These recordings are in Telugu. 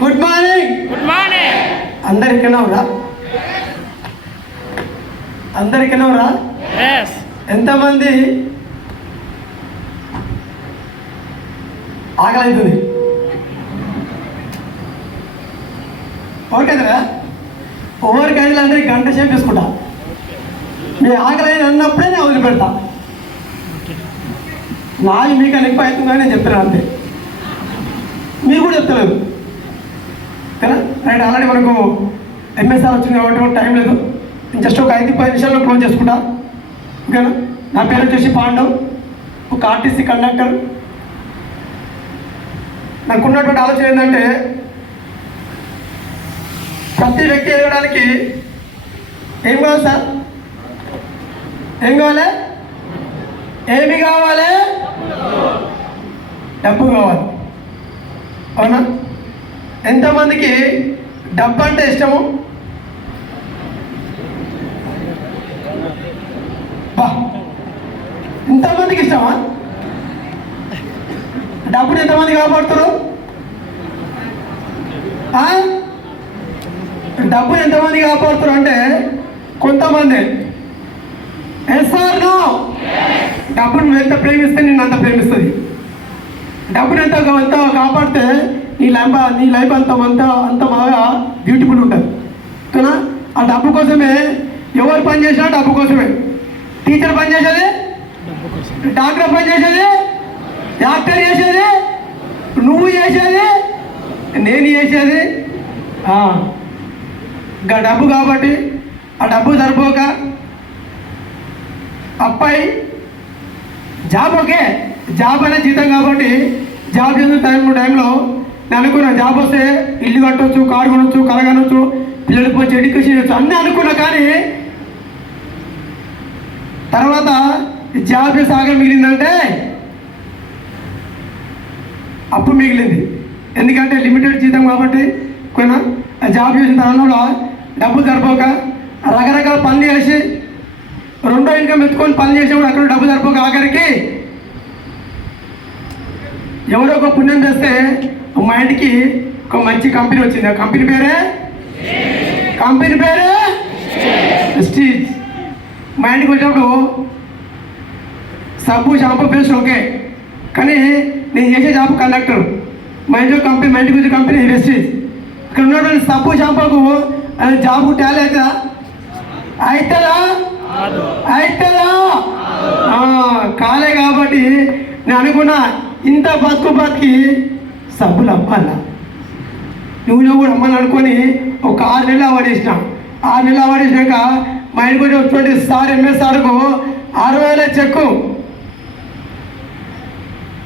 Good morning. Good morning. అందరికన్నావురా? అందరికన్నావురా? ఎస్. ఎంతమంది ఆకలి అవుతుంది? ఓకేదా? ఓవరికి ఐదు అందరికి గంట సేపు తీసుకుంటా. మీ ఆకలి అయిన అన్నప్పుడే నేను వదిలిపెడతా. నాది మీకు అని ఎక్కువ అవుతుందని నేను చెప్తున్నాను అంతే. మీరు కూడా చెప్తలేదు కదా? రైట్. ఆల్రెడీ మనకు ఎంఎస్ఆర్ వచ్చింది కాబట్టి మనకు టైం లేదు. నేను జస్ట్ ఒక 5-10 నిమిషాల్లో క్లోజ్ చేసుకుంటా. ఓకేనా? నా పేరు వచ్చేసి పాండవ్, ఒక ఆర్టీసీ కండక్టర్. నాకున్నటువంటి ఆలోచన ఏంటంటే ప్రతి వ్యక్తి ఎదగడానికి ఏం కావాలి సార్? ఏం కావాలి? ఏమి కావాలి? డబ్బు కావాలి. అవునా? ఎంతమందికి డబ్బు అంటే ఇష్టము? బా, ఇంతమందికి ఇష్టమా? డబ్బుని ఎంతమంది కాపాడుతారు? డబ్బుని ఎంతమంది కాపాడుతారు అంటే కొంతమంది. Yes or no? డబ్బును నువ్వు ఎంత ప్రేమిస్తే నిన్ను అంత ప్రేమిస్తుంది. డబ్బుని ఎంత కాపాడితే నీ లైఫ్ అంత బాగా బ్యూటిఫుల్ ఉంటుంది కదా? ఆ డబ్బు కోసమే ఎవరు పని చేసినా డబ్బు కోసమే. టీచర్ పని చేసేది, డాక్టర్ పని చేసేది, యాక్టర్ చేసేది, నువ్వు చేసేది, నేను చేసేది డబ్బు. కాబట్టి ఆ డబ్బు సరిపోక అబ్బాయి జాబ్, ఓకే జాబ్ అనే జీతం కాబట్టి జాబ్ చేసిన టైంలో నేను అనుకున్నా జాబ్ వస్తే ఇల్లు కట్టవచ్చు, కారు కొనవచ్చు, కళ కనవచ్చు, పిల్లలకు మంచి ఎడ్యుకేషన్ ఇవ్వచ్చు అన్నీ అనుకున్నా. కానీ తర్వాత జాబ్ సాగ మిగిలిందంటే అప్పు మిగిలింది. ఎందుకంటే లిమిటెడ్ జీతం కాబట్టి కొనా జాబ్ చేసిన తరుణంలో డబ్బు సరిపోక రకరకాల పనులు చేసి రెండో ఇన్కమ్ ఎత్తుకొని పని చేసేవాడు అక్కడ డబ్బు సరిపోక ఆఖరికి ఎవరో ఒక పుణ్యం చేస్తే మా ఇంటికి ఒక మంచి కంపెనీ వచ్చింది. ఆ కంపెనీ పేరే ప్రెస్టీజ్. మా ఇంటికి వచ్చినప్పుడు సబ్బు, షాంపూ, పేస్ట్ ఓకే, కానీ నేను చేసే జాబ్ కండక్టర్. మా ఇంట్లో కంపెనీ, మా ఇంటికి వచ్చే కంపెనీ ప్రెస్టీజ్. ఇక్కడ ఉన్నటువంటి సబ్బు, షాంపూకు జాబ్ టాలీ అవుతుందా? అవుతుందా? కాలే. కాబట్టి నేను అనుకున్నా ఇంత బతికి సబ్బులు అమ్మాలా, నువ్వు కూడా అమ్మని అనుకొని ఒక 6 నెలలు అవార్డు చేసిన. 6 నెలలు అవార్డు చేసినాక మా ఇంటికి వచ్చినటువంటి సార్, ఎంఎస్ఆర్కు 60,000 చెక్కు.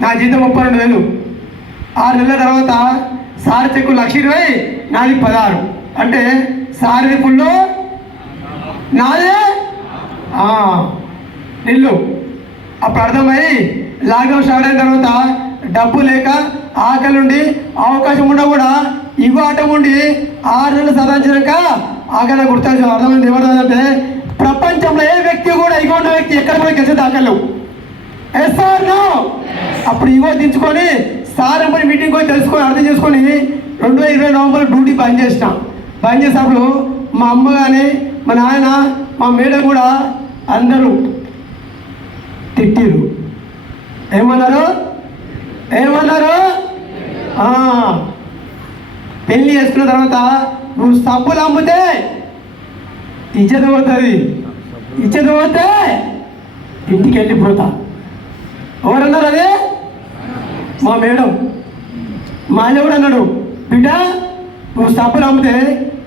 నా జీతం 32,000. 6 నెలల తర్వాత సార్ చెక్కు 1,20,000, నాది 16. అంటే సార్ ఫుల్లు, నాదే నిల్లు. అప్పుడు అర్థమయ్యి లాక్డౌన్ స్టార్ట్ అయిన తర్వాత డబ్బు లేక ఆకలి ఉండి అవకాశం ఉండ కూడా ఇగో ఆటం ఉండి 6 నెలలు సాధించినాక ఆకలి గుర్తు అర్థమైంది. ఏమర్థమంటే ప్రపంచంలో ఏ వ్యక్తి కూడా ఇగో ఉన్న వ్యక్తి ఎక్కడ కూడా గెలిచేది ఆకలి. Yes or no? అప్పుడు ఇగో దించుకొని సార్ ఎంపై మీటింగ్ పోయి తెలుసుకొని అర్థం చేసుకొని 2020 నవంబర్ డ్యూటీ బంద్ చేసిన. బంద్ చేసినప్పుడు మా అమ్మ కానీ, మా నాయన, మా మేడం కూడా అందరూ తిట్టిరు. ఏమన్నారు? పెళ్ళి చేసుకున్న తర్వాత నువ్వు సబ్బులు అమ్మితే ఇజ్జత పోతుంది, ఇజ్జత పోతే ఇంటికి వెళ్ళిపోతా. ఎవరన్నారు అదే? మా మేడం. మా ఆయన కూడా అన్నాడు, బిడ్డ నువ్వు సబ్బులు అమ్మితే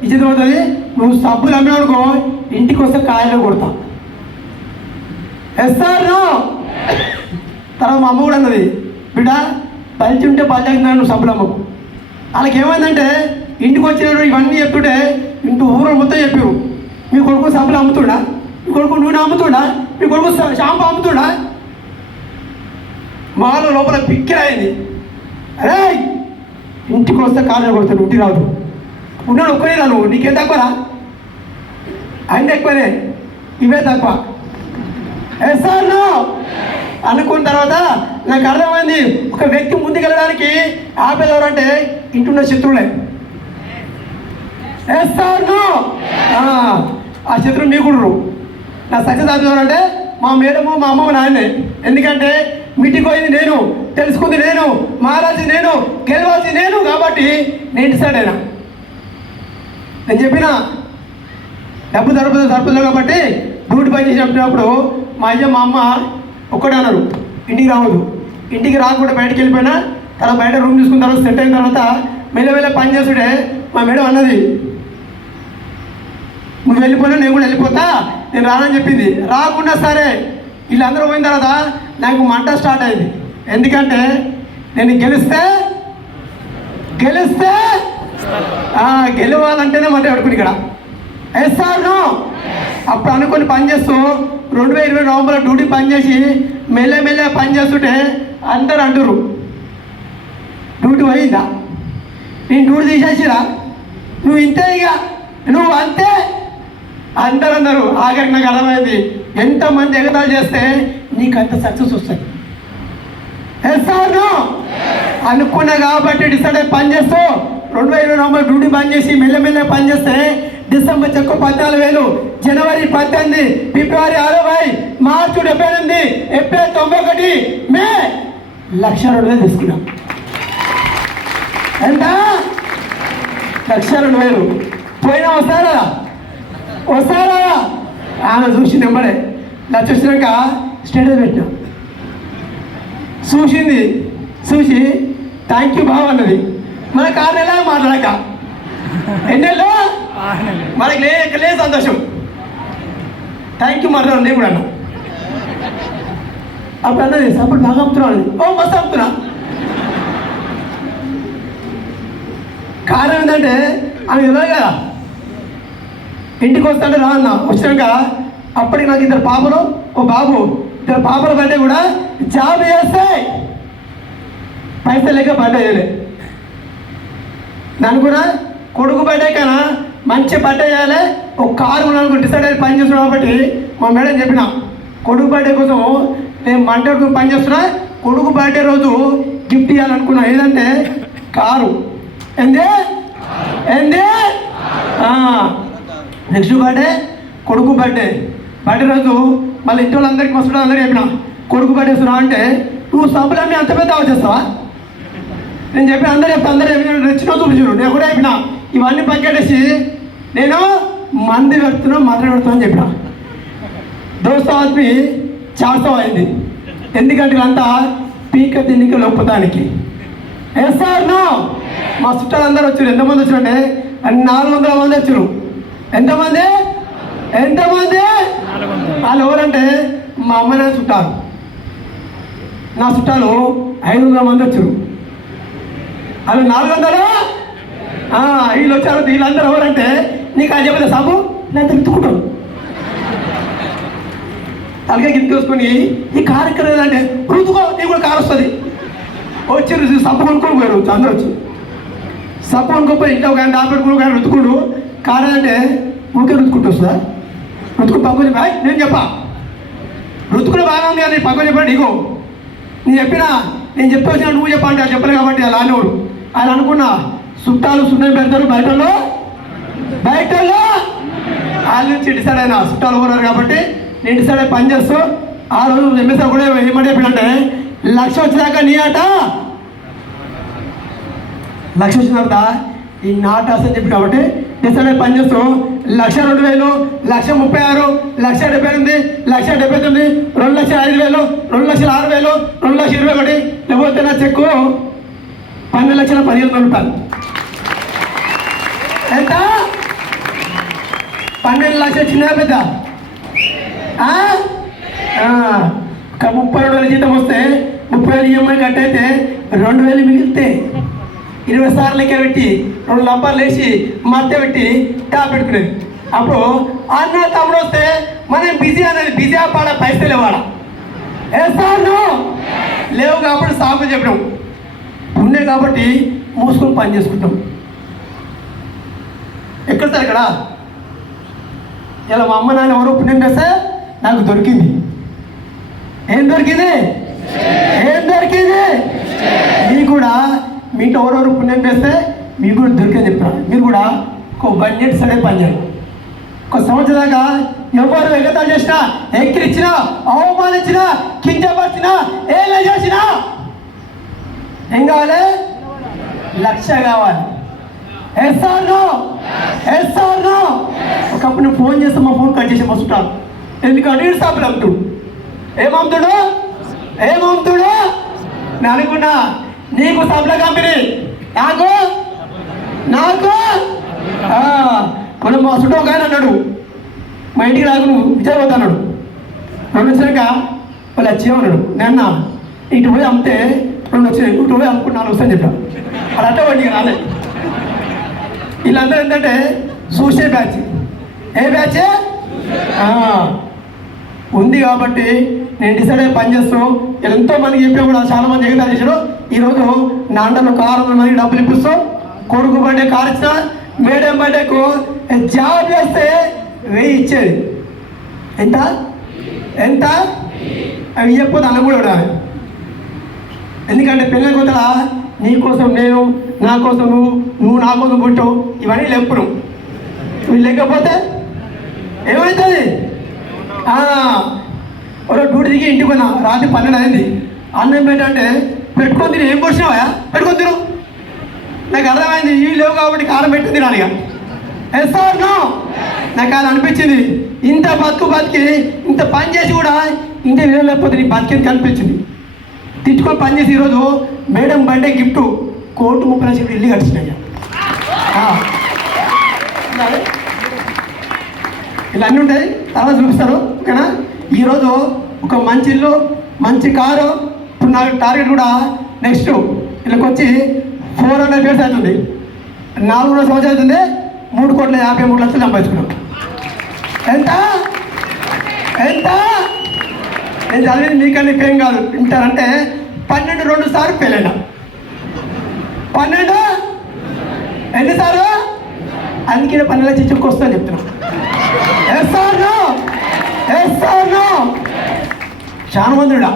ఇజ్జత పోతుంది, నువ్వు సబ్బులు అమ్మినాడుకో ఇంటికి వస్తే కాయలు కొడతా. Yes or no? తర్వాత మా అమ్మ కూడా అన్నది, బిడ్డ పలిచి ఉంటే పలిచేస్తున్నాను నువ్వు సబ్బులు అమ్మకు. వాళ్ళకి ఏమైందంటే ఇంటికి వచ్చినప్పుడు ఇవన్నీ చెప్తుంటే ఇంటి ఊరు మొత్తం చెప్పారు, మీ కొడుకు సబ్బులు అమ్ముతుడా, మీ కొడుకు నూనె అమ్ముతుడా, మీ కొడుకు షాంపూ అమ్ముతుడా. మాలో లోపల పిక్కిరైంది. అరే ఇంటికి వస్తే కాళ్ళు కొడతాడు, ఇంటికి రాదు. ఉన్నాడు ఒక్కనే రా, నువ్వు నీకేం తక్కువరా? ఆయన ఎక్కువనే, ఇవే తక్కువ. Yes or no? అనుకున్న తర్వాత నాకు అర్థమైంది ఒక వ్యక్తి ముందుకెళ్ళడానికి ఆపేది ఎవరంటే ఇంటున్న శత్రువులే. వేస్తాను ఆ శత్రువు మీకుండ్రు. నా సక్సెస్ అవుతున్నారంటే మా మేడము మా అమ్మమ్మ నాన్నే. ఎందుకంటే మీటింగ్ పోయింది నేను, తెలుసుకుంది నేను, మారాల్సింది నేను, గెలవాల్సింది నేను. కాబట్టి నేను డిసైడ్ అయినా. నేను చెప్పిన డబ్బు సరిపోతుంది కాబట్టి డ్యూటీ పని చేసినప్పుడు మా అయ్య మా అమ్మ ఒక్కడే అన్నారు, ఇంటికి రావద్దు. ఇంటికి రాకుండా బయటకు వెళ్ళిపోయినా తర్వాత బయట రూమ్ తీసుకున్న తర్వాత సెట్ అయిన తర్వాత మెల్లమెల్ల పని చేస్తుంటే మా మేడం అన్నది, నువ్వు వెళ్ళిపోయినా నేను కూడా వెళ్ళిపోతా, నేను రానని చెప్పింది. రాకుండా సరే వీళ్ళందరూ పోయిన తర్వాత నాకు మంట స్టార్ట్ అయింది. ఎందుకంటే నేను గెలవాలంటేనే మంట పడుకుని ఇక్కడ వేస్తాను. అప్పుడు అనుకుని పని చేస్తూ 2020 నవంబర్లో డ్యూటీ పనిచేసి మెల్లమెల్ల పని చేస్తుంటే అందరు అంటురు, డ్యూటీ పోయిందా, నేను డ్యూటీ తీసేసిరా, నువ్వు ఇంతే, ఇక నువ్వు అంతే అందరు అన్నారు. ఆఖరికి నాకు అర్థమైంది, ఎంతమంది ఎగతాలు చేస్తే నీకు అంత సక్సెస్ వస్తుంది. వేస్తాను అనుకున్నా కాబట్టి డిసైడ్ అయి పని చేస్తూ 2020 నవంబర్ డ్యూటీ బంద్ చేసి మెల్లమెల్ల పని చేస్తే డిసెంబర్ చెక్కు 14,000, జనవరి 18, ఫిబ్రవరి 60, మార్చి 78, ఏప్రిల్ 91, మే 1,02,000 తీసుకున్నాం. ఎంత? 1,02,000 పోయినా వస్తారా ఆమె చూసి నెంబడే లక్ష వచ్చినాక స్టేటస్ పెట్టినా. చూసి థ్యాంక్ యూ బావ అన్నది. మన 6 నెలలు మాట్లాడక ఎన్నెళ్ళు మనకి లేదు సంతోషం. థ్యాంక్ యూ మాట్లాడాను నేను కూడా అన్నా. అప్పుడు అన్నది అప్పుడు బాగా అమ్ముతున్నాను. ఓ మస్తు అమ్ముతున్నా. కారణం ఏంటంటే ఆమె తెలియదు కదా, ఇంటికి వస్తాంటే రా అన్న. వచ్చినాక అప్పటికి నాకు 2 పాపలు, ఓ బాబు. 2 పాపల బర్త్డే కూడా జాబ్ చేస్తే పైసలు లేక బర్త్డే చేయలే. నన్ను కూడా కొడుకు బర్త్డే కన్నా మంచి బర్త్డే చేయాలి, ఒక కారు కొనాలని డిసైడ్ అయ్యి పని చేస్తున్నాడు. కాబట్టి మా మేడం చెప్పిన, కొడుకు బర్త్డే కోసం నేను మంటకు పని చేస్తున్నా, కొడుకు బర్త్డే రోజు గిఫ్ట్ ఇవ్వాలనుకున్నా. ఏదంటే కారు. ఏంది నెక్స్ట్ బర్త్డే కొడుకు బర్త్డే రోజు మళ్ళీ ఇంటి వాళ్ళందరికీ మస్తు అందరికీ చెప్పిన, కొడుకు బర్త్డే వస్తున్నా అంటే నువ్వు సబ్బులన్నీ అంత పెద్ద వచ్చేస్తావా? నేను చెప్పి అందరూ రెచ్చినా చూపించారు. నేను కూడా చెప్పిన ఇవన్నీ పక్కెట్టేసి నేను మంది పెడుతున్నా పెడుతున్నా అని చెప్పిన. దోస్తో ఆద్మీ 400 అయింది. ఎందుకంటే అంతా పీక తిన్నికి లోపతానికి. వేస్తాను. మా చుట్టాలు అందరూ వచ్చారు. ఎంతమంది వచ్చారంటే 400 మంది వచ్చారు. ఎంతమంది వాళ్ళు ఎవరంటే మా అమ్మ చుట్టాలు. నా చుట్టాలు 500 మంది వచ్చారు. వాళ్ళు 400 వీళ్ళు వచ్చారు. వీళ్ళందరూ ఎవరంటే నీకు అది చెప్పలేదు సాబు లేదంటే ఎత్తుకుంటాం. తలకాయ గిత్తి చూసుకొని ఈ కారు ఎక్కడ అంటే రుతుకో, నీకు కూడా కారు వస్తుంది. వచ్చారు సబ్బు కొనుక్కొని పోయారు. అందరూ వచ్చి సబ్బు కొనుక్కోపోయి ఇంట్లో ఒక దాపెట్టుకుని కానీ రుతుకుడు. కారు అంటే ఊరికే రుతుకుంటూ వస్తుందా? రుతుకుని పక్కన చెప్పా. నేను చెప్పా రుతుకుడు బాగా ఉంది కానీ పక్కన చెప్పాడు. ఇగో నేను చెప్పేసిన నువ్వు చెప్పా అంటే చెప్పలే కాబట్టి అలా అనేవాడు. ఆయన అనుకున్నా చుట్టాలు సున్నం పెడతారు బయటలో వాళ్ళ నుంచి డిసైడ్ అయినా చుట్టాలు ఊరారు కాబట్టి నేను డిసైడ్ అయ్యి పని చేస్తూ ఆ రోజు ఎంఎస్ఆర్ కూడా ఏమంటే చెప్పినంటే 1,00,000 వచ్చేదాకా నీ ఆట, 1,00,000 వచ్చిన తర్వాత ఈ నాట అని చెప్పి కాబట్టి డిసైడ్ అయ్యి పని చేస్తూ 1,02,000, 1,36,000, 1,78,000, 1,79,000, 2,05,000, 2,06,000, 2,21,000 లేకపోతే నా చెక్కు 12,15,000 రూపాయలు. ఎంత? 12 లక్షలు చిన్న పెద్ద. ఒక 32,000 జీతం వస్తే 30,000 ఈఎంఐ కట్ అయితే 2,000 మిగిలితే 20 సార్లు లెక్క పెట్టి 2 లంపాలు వేసి మధ్య పెట్టి టాప్ పెట్టుకునేది. అప్పుడు అన్న తమ్ముడు వస్తే మనం బిజీ అనేది బిజీ పాడ పైసలు ఇవ్వాలా? వేస్తాను లేవు కాబట్టి సాగు చెప్పడం ఉన్నాయి కాబట్టి మూసుకొని పని చేసుకుంటాం. ఎక్కడ సార్ ఇక్కడ ఇలా మా అమ్మ నాన్న ఎవరో పుణ్యం చేస్తే నాకు దొరికింది. ఏం దొరికింది? నీ కూడా మీ ఇంట్లో ఎవరెవరు పుణ్యం చేస్తే మీకు కూడా దొరికే చెప్తాను. మీరు కూడా ఒక 1 year సరే పని చేయండి. ఒక సంవత్సరం దాకా ఎవరు ఎగతాలు చేసినా, ఎక్కిరించినా, అవమానించినా, కించపరిచినా, ఏలా చేసినా ఏం కావాలి? 1,00,000 కావాలి. ఎస్ఆర్నో ఎస్ఆర్నో. ఒకప్పుడు నువ్వు ఫోన్ చేస్తే మా ఫోన్ కట్ చేసి వస్తుంటాను. ఎందుకంటే ఇటు సాపులు అమ్ముతుడు. ఏమమ్ముతుడు? నేను అనుకున్నా నీకు సప్ల కంపెనీ, నాకు మనం మా చుట్టూ ఒక ఆయన అన్నాడు, మా ఇంటికి రాకు నువ్వు విజయపోతా అన్నాడు. రెండు వచ్చినాక వాళ్ళు వచ్చేయమన్నాడు. నేను ఇటు పోయి అమ్మితే 2 వచ్చినాయి, ఇటు పోయి అమ్ముకుంటే 4 వస్తాయని చెప్పాను. అది అట్ట వాడికి రాలే. వీళ్ళందరూ ఏంటంటే చూసే బ్యాచ్. ఏ బ్యాచ్ ఉంది కాబట్టి నేను డిసైడ్ అయ్యి పని చేస్తూ ఎంతో మందికి చెప్పినా కూడా చాలా మంది ఎగతాలు చేశారు. ఈరోజు నా అండర్లో 600 మందికి డబ్బులు ఇప్పిస్తూ, కొడుకు బర్త్డే కార్ ఇచ్చిన, మేడం బర్త్డేకు జాబ్ చేస్తే 1000 ఇచ్చేది. ఎంత అవి చెప్పొద్దు అన్న కూడా ఉండాలి. ఎందుకంటే పిల్లల కొత్తలా నీ కోసం నేను, నా కోసం నువ్వు నా కోసం పుట్టావు, ఇవన్నీ లేపును. ఇవి లేకపోతే ఏమవుతుంది? ఒక డ్యూటీ దిగి ఇంటికి పోయినా, రాత్రి 12 అయింది. అన్నం పెట్టంటే పెట్టుకొని తిని, ఏం పోసినావా? పెట్టుకొని తిను. నాకు అర్థమైంది ఇవి లేవు కాబట్టి కారం పెట్టి తినాలిగా. SR no. నాకు అది అనిపించింది, ఇంత బతికి ఇంత పని చేసి కూడా ఇంత విలువ లేకపోతే నీ బతికేది కనిపించింది. తిట్టుకొని పని చేసి ఈరోజు మేడం బర్త్డే గిఫ్ట్ 1,30,00,000 ఇల్లు కట్టినాయి. ఇలా అన్నీ ఉంటాయి, తర్వాత చూపిస్తారు. ఓకేనా? ఈరోజు ఒక మంచి ఇల్లు, మంచి కారు. ఇప్పుడు నా టార్గెట్ కూడా నెక్స్ట్ వీళ్ళకి వచ్చి 400 years అవుతుంది. 4 సంవత్సరాలు అవుతుంది. 3,53,00,000 సంపాదించుకున్నాం. ఎంత నేను చదివింది మీకన్నా ఏం కాదు. వింటారంటే 12 2 సార్లు ఫెయిల్ అయినా. 12 ఎన్నిసార్లు? అందుకే 12,00,000 చిక్కుకు వస్తుందని చెప్తున్నా. ఎస్ఆర్నో. చాలా మందిడా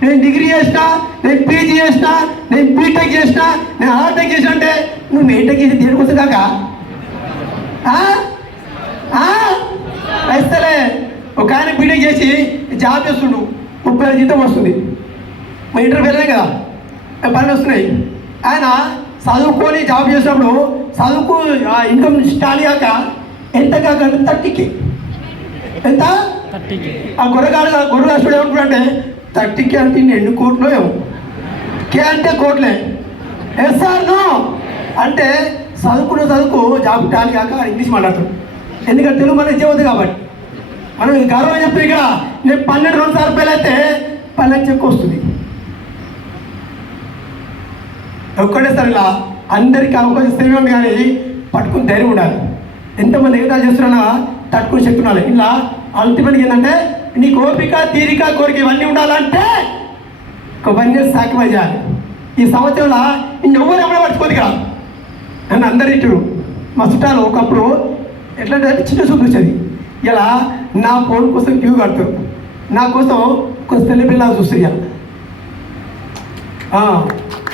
నేను డిగ్రీ చేసిన, నేను పీజీ చేసిన, నేను బీటెక్ చేసిన, నేను ఆర్టెక్ చేసిన అంటే నువ్వు బీటెక్ చేసి దేనికి వస్తుంది కాక వేస్తలే. ఒక ఆయన బీటెక్ చేసి జాబ్ చేస్తుండు, 30,000 జీతం వస్తుంది. మా ఇంటర్వ్యూ వెళ్ళాయి కదా, పనులు వస్తున్నాయి. ఆయన చదువుకొని జాబ్ చేసినప్పుడు చదువుకు ఇన్కమ్ స్టార్ట్ కాక ఎంత కాకంటే 30K. ఎంత? ఆ గొర్రె రాష్ట్రుడు ఏమనుకుంటే 30K అంటే ఎన్ని కోట్లు ఏమో, కే అంటే కోట్లే. ఎస్ఆర్నో అంటే చదువుకు జాబ్ టాలి కాక ఇంగ్లీష్ మాట్లాడతాడు. ఎందుకంటే తెలుగు మనకి ఇచ్చేవద్దు కాబట్టి మనం గర్వం చెప్పి ఇక్కడ నేను 12 2 సార్లు ఫెయిల్ అయితే 12,00,000 చెక్కు వస్తుంది. ఒక్కటేసారి ఇలా అందరికీ అవకాశం ఇస్తే కానీ పట్టుకుని ధైర్యం ఉండాలి. ఎంతమంది ఎగతాలు చేస్తున్నా తట్టుకుని శక్తి ఉండాలి. ఇలా అల్టిమేట్గా ఏంటంటే నీకు ఓపిక, తీరిక, కోరిక ఇవన్నీ ఉండాలంటే ఒక 1 year సాక్రిఫైస్ చేయాలి. ఈ సంవత్సరంలో ఇంకెవ్వరు ఎవరో పట్టుకోదు కదా. నన్ను అందరు ఇచ్చారు. మా చుట్టాలు ఒకప్పుడు ఎట్లంటే చిన్న చూపు వచ్చేది. ఇలా నా ఫోన్ కోసం క్యూ కడతారు, నా కోసం కొంచెం తెల్ల పిల్లలు చూస్తారు. ఇలా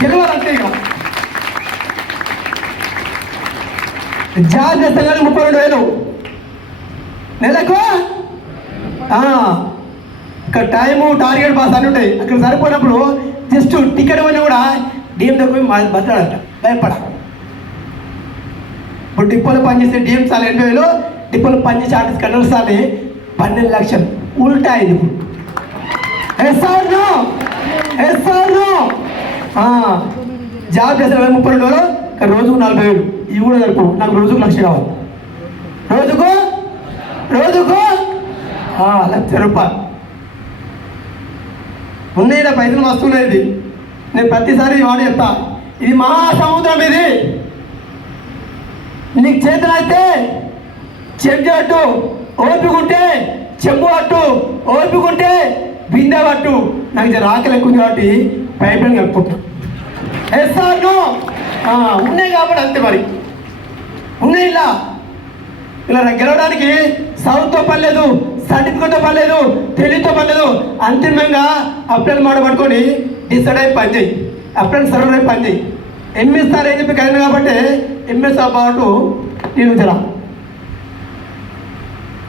గెలవాలి అంతే. ఇక జాబ్ చేస్తే కానీ 32,000 నెలకు. ఇక్కడ టైము టార్గెట్ బాస్ అని ఉంటాయి. అక్కడ సరిపోయినప్పుడు జస్ట్ టికెట్ పోయినా కూడా డిఎం దగ్గర పోయి బతలాడట, భయపడ. ఇప్పుడు డిపోలో పనిచేసే డిఎం సార్లు 80,000, డిపోలో పనిచేసే ఆర్టిస్ట్ కండక్టర్ సార్లు 12,00,000. ఉల్టా ఇది. ఎస్ఆర్నో. జాబ్ చేసిన 32,000, రోజుకు 40,000. ఇవి కూడా సరిపో. నాకు రోజుకు 1,00,000 కావాలి. రోజుకు 1,00,000 రూపాయలు ఉన్నాయి. పైసలు వస్తున్నాయి. నేను ప్రతిసారి వాడు చెప్తా, ఇది మహాసముద్రం. ఇది నీకు చేతులు అయితే చెంచు అట్టు ఓపికంటే, చెంబు అట్టు ఓపికంటే, బిందె పట్టు. నాకు రాకలు ఎక్కువ కాబట్టి పైపులను కలుపుకుంటా. ఎస్ఆర్నో. ఉన్నాయి కాబట్టి అంతే. మరి ఉన్నాయి. ఇలా గెలవడానికి చదువుతో పని లేదు, సర్టిఫికేట్తో పని లేదు, తెలివితో పని లేదు. అంతిమంగా అప్లైన్ మాట పట్టుకొని డిసైడ్ అయి పని చేయి. అప్లైన్ సర్వర్ అయి పని చేయి. ఎంఎస్ సార్ ఏం చెప్పి కలిగిన కాబట్టి ఎంఎస్తో పాటు నేను జరా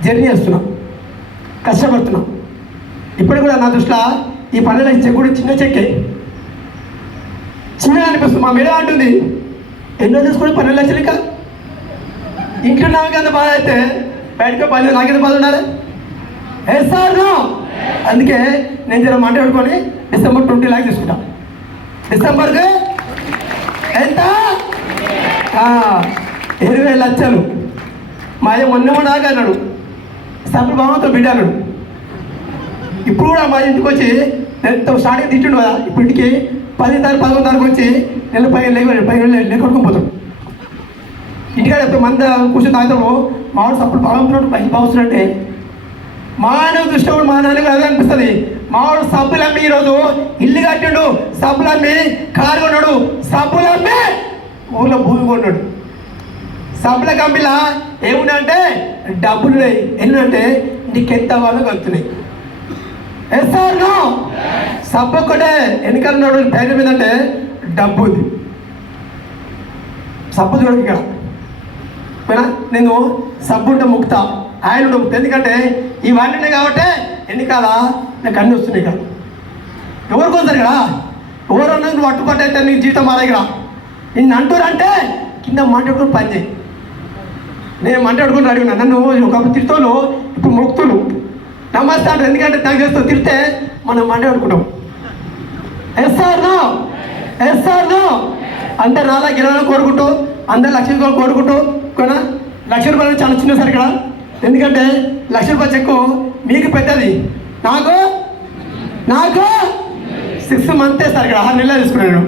జర్నీ చేస్తున్నాం, కష్టపడుతున్నాం. ఇప్పుడు కూడా నా దృష్టిలో ఈ 12 లక్షల చెక్ కూడా చిన్న చెక్కే, చిన్నగా అనిపిస్తుంది. మా మేడం అంటుంది ఎన్నో తీసుకొని 12 లక్షలు ఇంకా ఇంట్లో నాకు ఎంత బాధ అయితే బయటకు 10 నాకెంత బాధ ఉండాలి. సార్ అందుకే నేను జర మాట్లాడుకొని డిసెంబర్ 20 లాక్స్ తీసుకుంటా. డిసెంబర్కి ఎంత 20 లక్షలు. మా అయ్య మొన్న నాకు అన్నాడు సబ్బులు బాగుతో బిడ్డ అన్నాడు. ఇప్పుడు కూడా మా ఇంటికి వచ్చి నేను స్టార్టింగ్ తిట్టిండు కదా, ఇప్పుడు ఇంటికి 10 తారీఖు 11 తారీఖు వచ్చి నెల 5 లేకొట్టుకుని పోతాడు. ఇంటికాడ చెప్తే మంద కూర్చొని తాగుతాము. మావాడు సప్పుడు బాగుంటున్నాడు, పైకి బాగుంటున్నట్టే. మా ఆయన దృష్టి కూడా మా నాన్నకి అదే అనిపిస్తుంది. మావాడు సబ్బులు అమ్మి ఈరోజు ఇల్లు కట్టిండు, సబ్బులు అమ్మి కారు కొన్నాడు, సబ్బులు అమ్మి ఊళ్ళో భూమి కొన్నాడు. సబ్బుల కంపెనీలా ఏమున్నాయంటే డబ్బులు ఉన్నాయి, ఏంటంటే నీకెంత వాళ్ళకి వస్తున్నాయి. సార్ నో సబ్బు ఒక్కటే వెనకాల ఉన్నాడు ధైర్యం ఏంటంటే డబ్బు ఉంది. సబ్బు చూడదు ఇక్కడ నేను సబ్బు ఉంటే ముక్తా, ఆయన ఉంటే ముక్తా. ఎందుకంటే ఇవన్నీ ఉన్నాయి కాబట్టి ఎన్నికాల నాకు అన్నీ వస్తున్నాయి ఇక్కడ. ఎవరికి వస్తారు ఇక్కడ, ఎవరన్నా నువ్వు అట్టుపట్టయితే నీకు జీతం మారా ఇక్కడ. నిన్ను అంటారంటే కింద మాట్లాడుకుని పని చేయి. నేను మాట్లాడుకుని అడిగినా నన్ను ఒకప్పుడు తిరుతోలు ఇప్పుడు మొక్తులు నమస్తే అంటారు. ఎందుకంటే నాకు చేస్తూ తిరితే మనం మాట్లాడుకుంటాం. సార్ నో అంటే నాలా గెలవాలని కోరుకుంటూ అందరు 1,00,000 రూపాయలు కోరుకుంటూ కొనా 1,00,000 రూపాయలు చాలా చిన్న సార్ ఇక్కడ. ఎందుకంటే 1,00,000 రూపాయలు చెక్కు మీకు పెద్దది, నాకు 6 మంత్స్ సార్ ఇక్కడ 6 నెలలు తీసుకున్నాను.